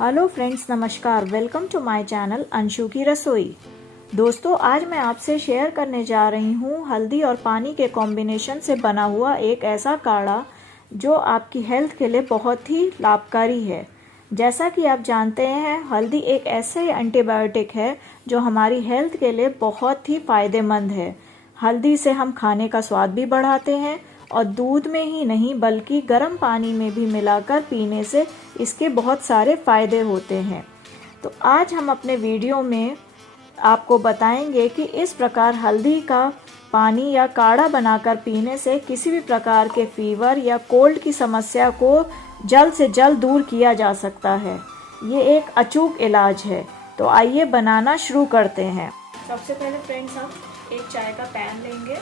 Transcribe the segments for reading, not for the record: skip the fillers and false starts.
Hello friends, नमस्कार। Welcome to my channel Anshu की रसोई। दोस्तों, आज मैं आपसे शेयर करने जा रही हूँ हल्दी और पानी के कॉम्बिनेशन से बना हुआ एक ऐसा काढ़ा जो आपकी हेल्थ के लिए बहुत ही लाभकारी है। जैसा कि आप जानते हैं, हल्दी एक ऐसे एंटीबायोटिक है जो हमारी हेल्थ के लिए बहुत ही फ़ायदेमंद है। हल्दी से हम खाने का स्वाद भी बढ़ाते हैं और दूध में ही नहीं बल्कि गर्म पानी में भी मिलाकर पीने से इसके बहुत सारे फ़ायदे होते हैं। तो आज हम अपने वीडियो में आपको बताएंगे कि इस प्रकार हल्दी का पानी या काढ़ा बनाकर पीने से किसी भी प्रकार के फीवर या कोल्ड की समस्या को जल्द से जल्द दूर किया जा सकता है। ये एक अचूक इलाज है। तो आइए बनाना शुरू करते हैं। सबसे पहले फ्रेंड्स, हम एक चाय का पैन लेंगे,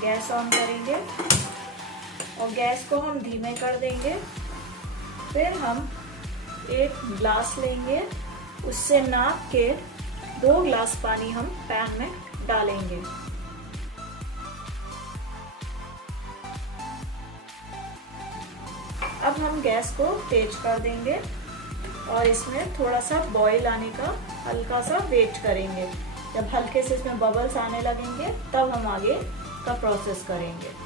गैस ऑन करेंगे और गैस को हम धीमे कर देंगे। फिर हम एक ग्लास लेंगे, उससे नाप के 2 ग्लास पानी हम पैन में डालेंगे। अब हम गैस को तेज कर देंगे और इसमें थोड़ा सा बॉईल आने का हल्का सा वेट करेंगे। जब हल्के से इसमें बबल्स आने लगेंगे तब हम आगे का प्रोसेस करेंगे।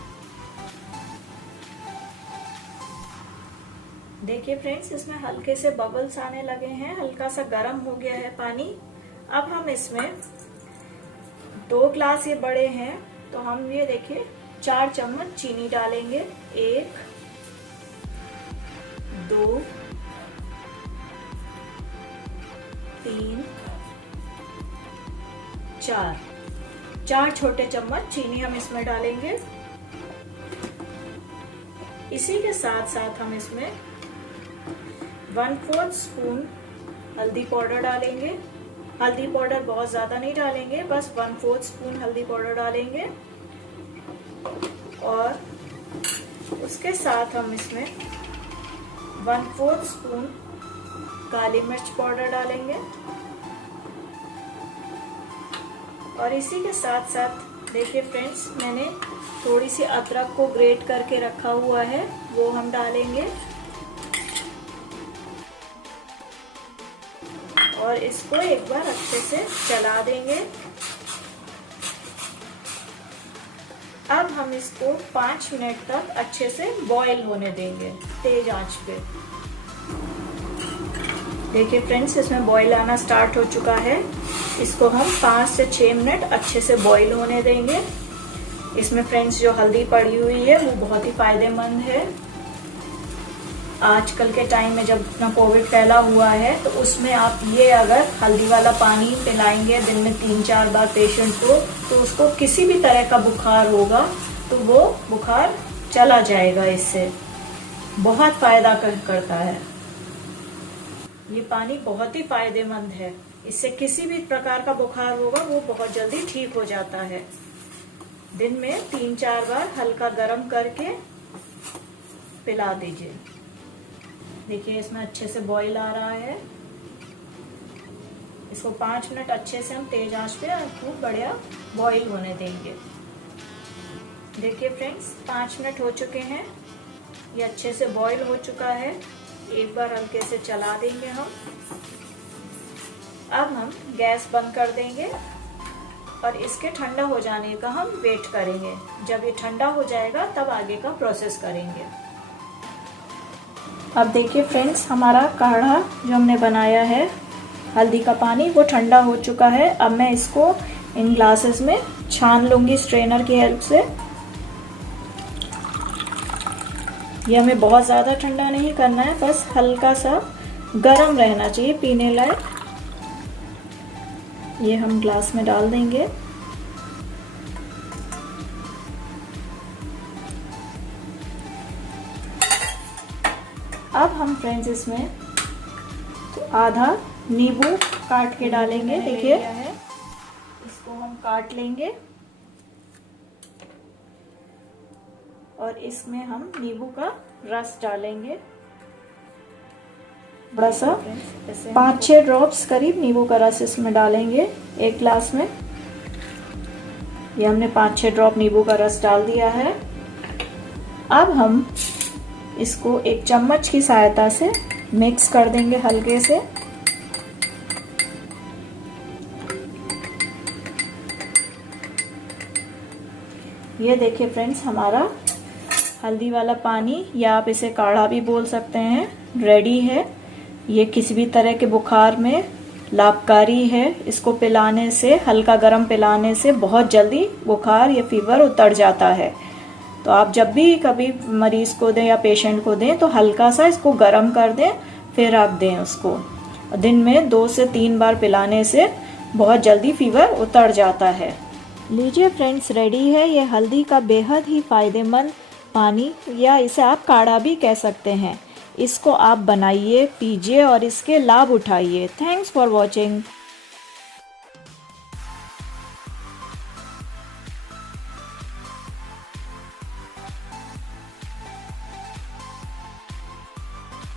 देखिए फ्रेंड्स, इसमें हल्के से बबल्स आने लगे हैं, हल्का सा गर्म हो गया है पानी। अब हम इसमें 2 ग्लास ये बड़े हैं तो हम ये देखिए 4 चम्मच चीनी डालेंगे। 1 2 3 4 छोटे चम्मच चीनी हम इसमें डालेंगे। इसी के साथ साथ हम इसमें 1/4 स्पून हल्दी पाउडर डालेंगे। हल्दी पाउडर बहुत ज्यादा नहीं डालेंगे, बस 1/4 स्पून हल्दी पाउडर डालेंगे। और उसके साथ हम इसमें 1/4 स्पून काली मिर्च पाउडर डालेंगे। और इसी के साथ साथ देखिए फ्रेंड्स, मैंने थोड़ी सी अदरक को ग्रेट करके रखा हुआ है, वो हम डालेंगे। और इसको एक बार अच्छे से चला देंगे। अब हम इसको 5 मिनट तक अच्छे से बॉईल होने देंगे तेज आंच पे। देखिए फ्रेंड्स, इसमें बॉईल आना स्टार्ट हो चुका है। इसको हम 5 से 6 मिनट अच्छे से बॉईल होने देंगे। इसमें फ्रेंड्स जो हल्दी पड़ी हुई है वो बहुत ही फायदेमंद है। आजकल के टाइम में जब इतना कोविड फैला हुआ है तो उसमें आप ये अगर हल्दी वाला पानी पिलाएंगे दिन में 3-4 बार पेशेंट को, तो उसको किसी भी तरह का बुखार होगा तो वो बुखार चला जाएगा। इससे बहुत फायदा करता है। ये पानी बहुत ही फायदेमंद है। इससे किसी भी प्रकार का बुखार होगा वो बहुत जल्दी ठीक हो जाता है। दिन में 3-4 बार हल्का गर्म करके पिला दीजिए। देखिए इसमें अच्छे से बॉईल आ रहा है। इसको 5 मिनट अच्छे से हम तेज आंच पे खूब बढ़िया बॉईल होने देंगे। देखिए फ्रेंड्स, 5 मिनट हो चुके हैं, ये अच्छे से बॉईल हो चुका है। एक बार हल्के से चला देंगे हम। अब हम गैस बंद कर देंगे और इसके ठंडा हो जाने का हम वेट करेंगे। जब ये ठंडा हो जाएगा तब आगे का प्रोसेस करेंगे। अब देखिए फ्रेंड्स, हमारा काढ़ा जो हमने बनाया है हल्दी का पानी वो ठंडा हो चुका है। अब मैं इसको इन ग्लासेस में छान लूंगी स्ट्रेनर की हेल्प से। ये हमें बहुत ज़्यादा ठंडा नहीं करना है, बस हल्का सा गर्म रहना चाहिए पीने लायक। ये हम ग्लास में डाल देंगे। अब हम फ्रेंड्स इसमें तो आधा नींबू काट के डालेंगे। देखिए इसको हम काट लेंगे और इसमें हम नींबू का रस डालेंगे। बड़ा सा 5-6 ड्रॉप्स करीब नींबू का रस इसमें डालेंगे एक ग्लास में। ये हमने 5-6 ड्रॉप नींबू का रस डाल दिया है। अब हम इसको एक चम्मच की सहायता से मिक्स कर देंगे हल्के से। ये देखिए फ्रेंड्स, हमारा हल्दी वाला पानी, या आप इसे काढ़ा भी बोल सकते हैं, रेडी है। ये किसी भी तरह के बुखार में लाभकारी है। इसको पिलाने से, हल्का गर्म पिलाने से बहुत जल्दी बुखार या फीवर उतर जाता है। तो आप जब भी कभी मरीज को दें या पेशेंट को दें तो हल्का सा इसको गर्म कर दें, फिर आप दें उसको। दिन में 2 से 3 बार पिलाने से बहुत जल्दी फीवर उतर जाता है। लीजिए फ्रेंड्स, रेडी है ये हल्दी का बेहद ही फ़ायदेमंद पानी, या इसे आप काढ़ा भी कह सकते हैं। इसको आप बनाइए, पीजिए और इसके लाभ उठाइए। Thanks for watching.